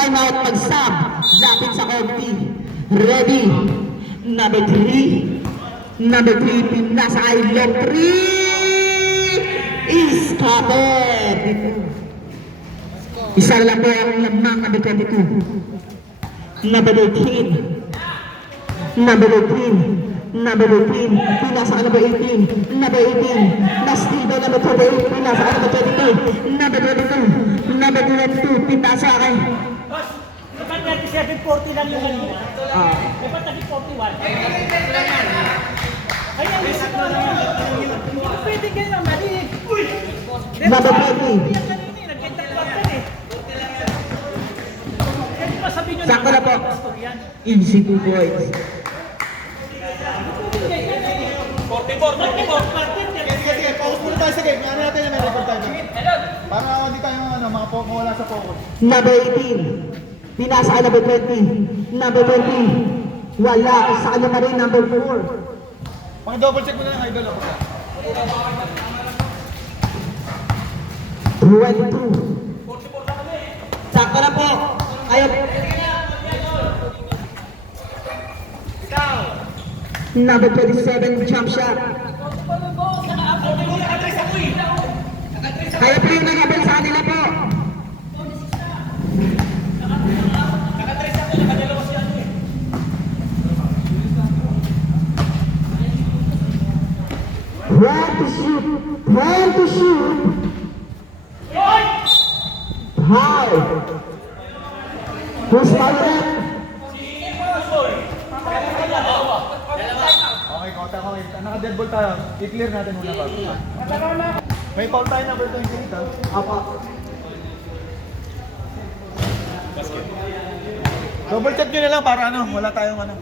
time out, mag-sub. Lapit sa konti. Ready. Number 3. Number 3, pinasa ay long 3. Is covered. Isa lang po ang lamang number 22. Number 18. Number 18. Number 18. Pinasa ka number 18. Number 18. Last leader number 28. Pinasa ka number 22. Number 22. Number 22. Pinasa ka. Dapat 37-40 lang yung kanina. Dapat naging 41. Kaya hindi pwede ganyan, mali. Number 20. Sako na po. Easy 2 points. 44. Sige, focus muna tayo sa game. Ano natin yung record tayo? Para hindi tayo mawala sa focus. Number 18. Pinasa ka number 20. Number 20. Wala. Isa ka naman rin number 4. Pang-double check mo na lang, idol. 22. Sako na po. Ayaw. Number 27, jump shot. Kaya po yung nagabal sa kanila po. Where to shoot? Where to shoot? High. Who's following? Okay, kota ko. Naka-dead ball tayo. I-clear natin muna ba? May foul tayo number 28, ha? Apa. Double check nyo na lang para ano, wala tayong ano.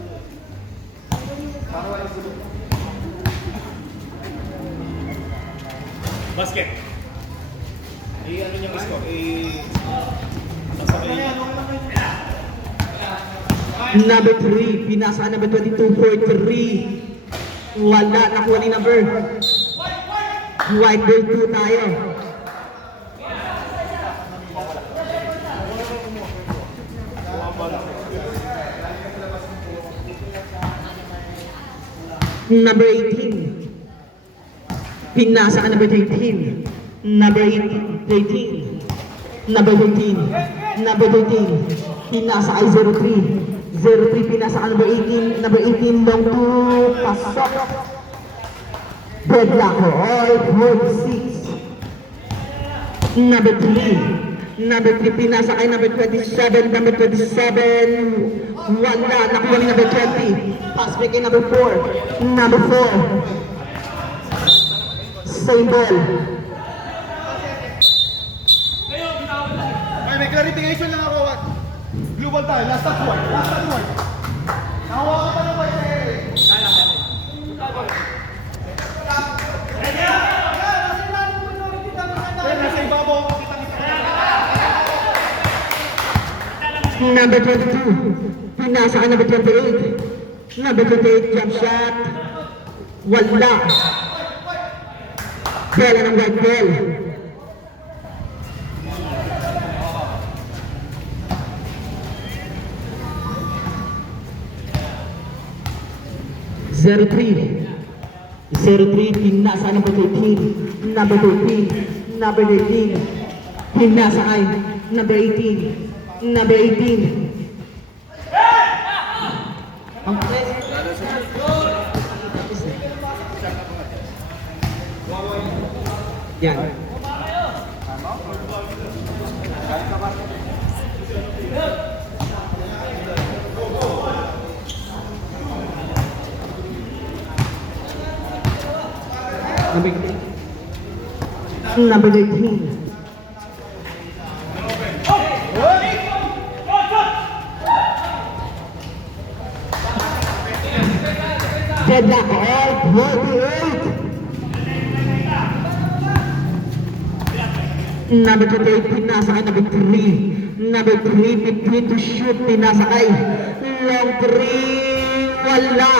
Para walang gulo. Basket. Ano niya mas ko? Number 3, pinasa number 22 for 3. Wala, nakuha ni number. White ball 2 tayo. Number 18. Pinasa ka number 13. Number 13. Number 13. Number 13. Pinasa ay 03. 03 pinasa ka number 18. Number 18 long 2. Pasok. Deadlock ko. All 46. Number 3. Number 3 pinasa kay number 27. Number 27. Wala. Nakuha ni number 20. Pass back kay number 4. Number 4. Same ball. May clarification lang ako. Blue ball tayo. Last touch white. Last touch white. Nakawa ka pa ng white sa area. Nasa ibabaw. Number 22. Pinasa ka number 28. Number 28 jump shot. Wala. Bela ng white ball. Zero 3. 03, pinasa number 13. Number 13. Number 13. Pinasa ay number 18. Number 18. Ang press. Yan. Number 18. Deadlock all 48. Number 28, pinasa kay number 3. Number 3, 15 to shoot, pinasa kay long 3. Wala.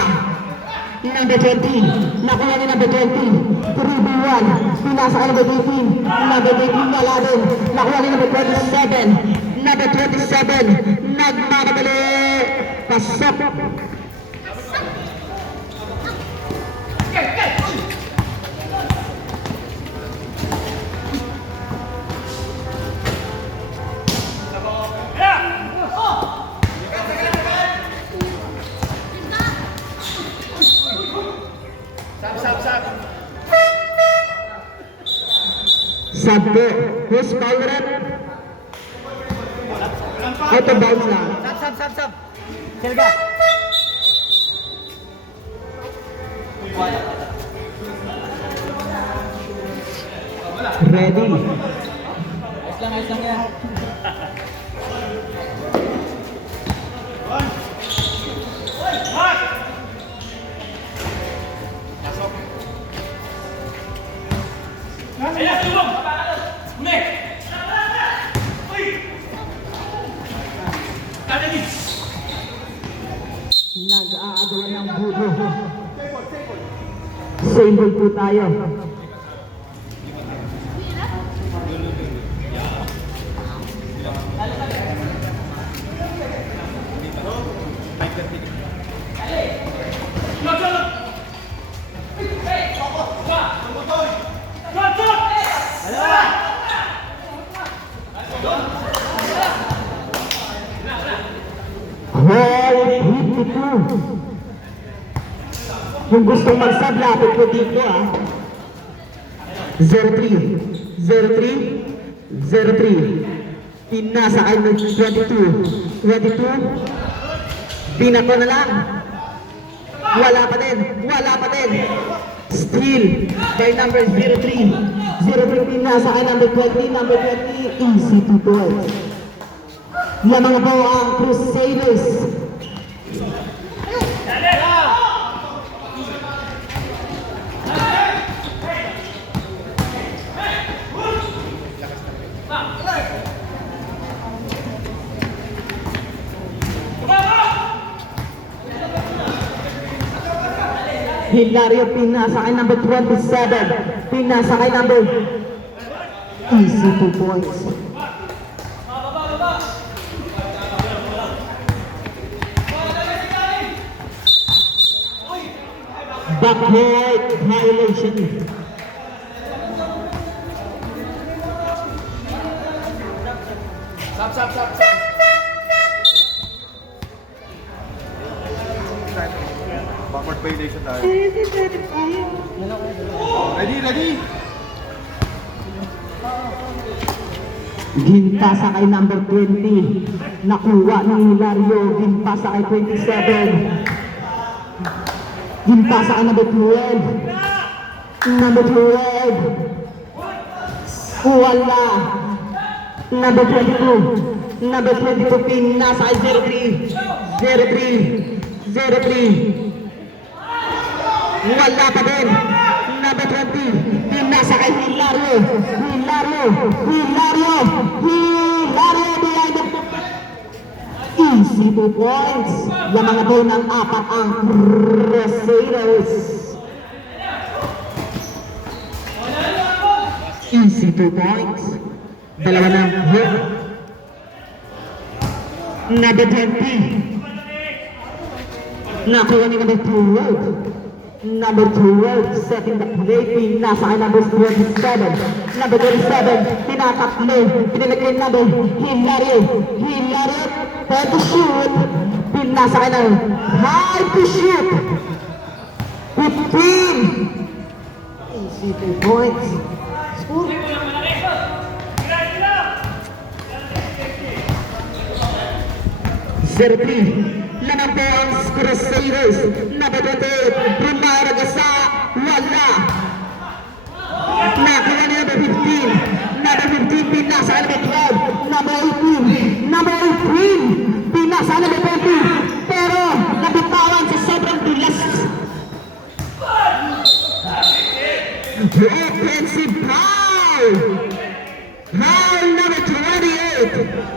Number 20, nakuha ni number 20. 3v1, pinasa kay number 18. Number 18, wala din. Nakuha ni number 27. number 27, nagmamadali, pasok. Sab. Sabdo, who's foul rep? Out of bounds lang. Sab. Selga. Ready. Ayos lang yan. Nag-aagawan ng bulo. Same ball po tayo. Hoy, 52. Kung gusto mag-sub, lapit ko dito ah. 03. Pinasa kayo ng 22. Pinako na lang. Wala pa din. Still by number 03. Pinasa kayo number 20. Easy to goal. Lamang po ang Crusaders. Hilario pinasa kay number 27. Pinasa kay number easy 2 points. Backhand violation. Sab. Backward violation tayo. Ready? Ginpasa kay number 20. Nakuha ng Hilario. Ginpasa kay 27. Ginpasa kay number 12. Wala. Number 22. Pinasa kay 03. Wala pa din. Number 20. Pinasa kay Hilario. Behind the easy 2 points. Lamang na po ng 4 ang Crusaders. Easy 2 points. Dalawa na hit. Number 20. Nakuha ni number 12. Setting the play. Pinasa kay number 27. Number 27. Tinataklo. Pinilagay number Hilario. Try to shoot. Pinasa kay number high to shoot. 15. Easy 2 points. Score. Zerbi. Lamang po ang Crusaders. Number 28. Primera Gasa. Wala. Nakuha ni number 15. Pinasa kay number 12. Number 18. Pinasa kay number 20. Pero nabitawan sa sobrang dulas. Offensive foul. Foul number 28.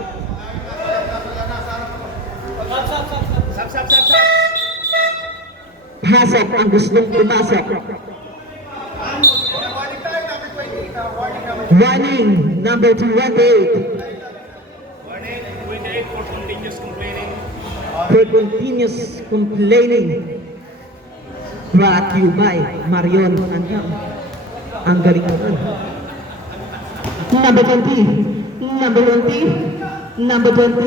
Sab. Pasok ang gustong pumasok. Warning, number 28. continuous complaining. For continuous complaining. Brought to you by Marion Anyang. Ang galing naman. Number 20. Number 20. Number 20.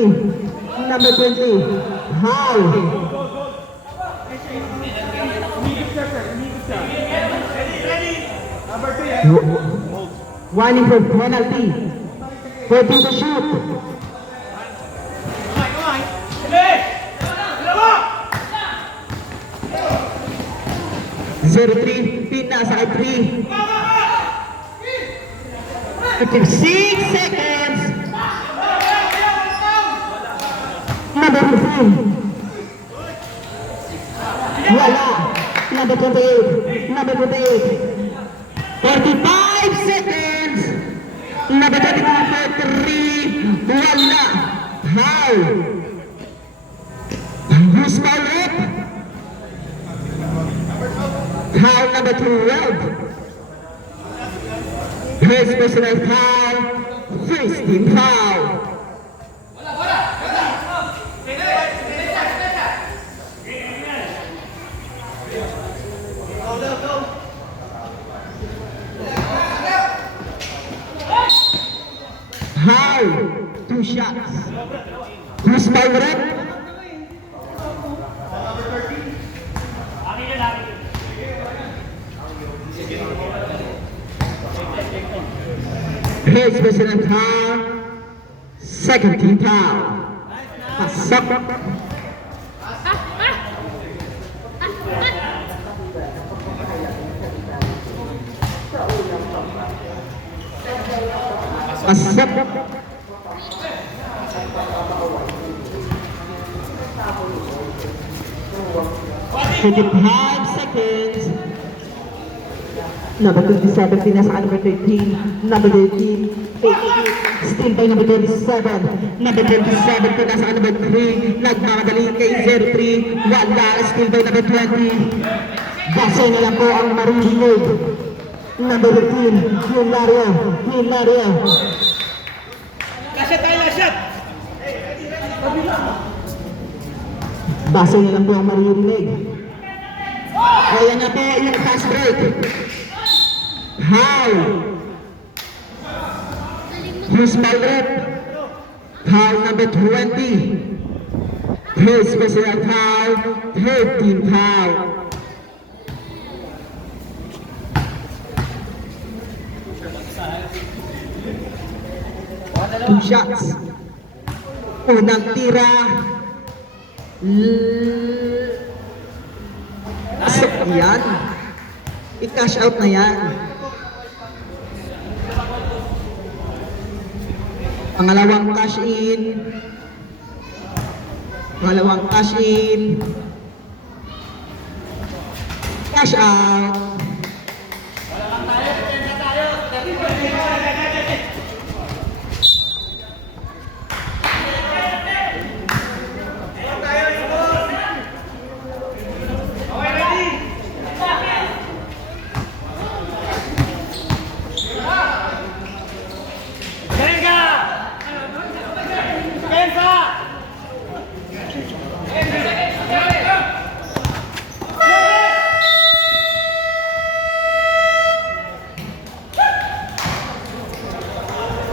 Number 20. How? Number 3, Warning for penalty. 14 to shoot. Zero three, pinasa kay 3. 56 seconds. Number 15. Wala. Number 28. Number 28. 45 seconds. Number 22 for 3. Wala. How? Who's foul rep? Foul number 12. His personal foul. First team foul. How? 2 shots. Who's foul rep? His personal foul. Second team foul. Pasok. Pasok. 25 seconds. Number 27, pinasa ka number 13. Number 13, 88. Still by number 27. Number 27, pinasa ka number 3. Nagmamadali kay 03. Wala, still by number 20. Base na lang po ang maririnig. Number 15, Hilario. Hilario. Last shot tayo, last shot. Base na lang po ang maririnig. Ayan na po yung fast break. How? Who's foul rep? Foul number 20. His personal foul. 13 foul. Two shots. Unang tira. Pasok yan. I-cash out na yan. Pangalawang cash in. Pangalawang cash in. Cash out.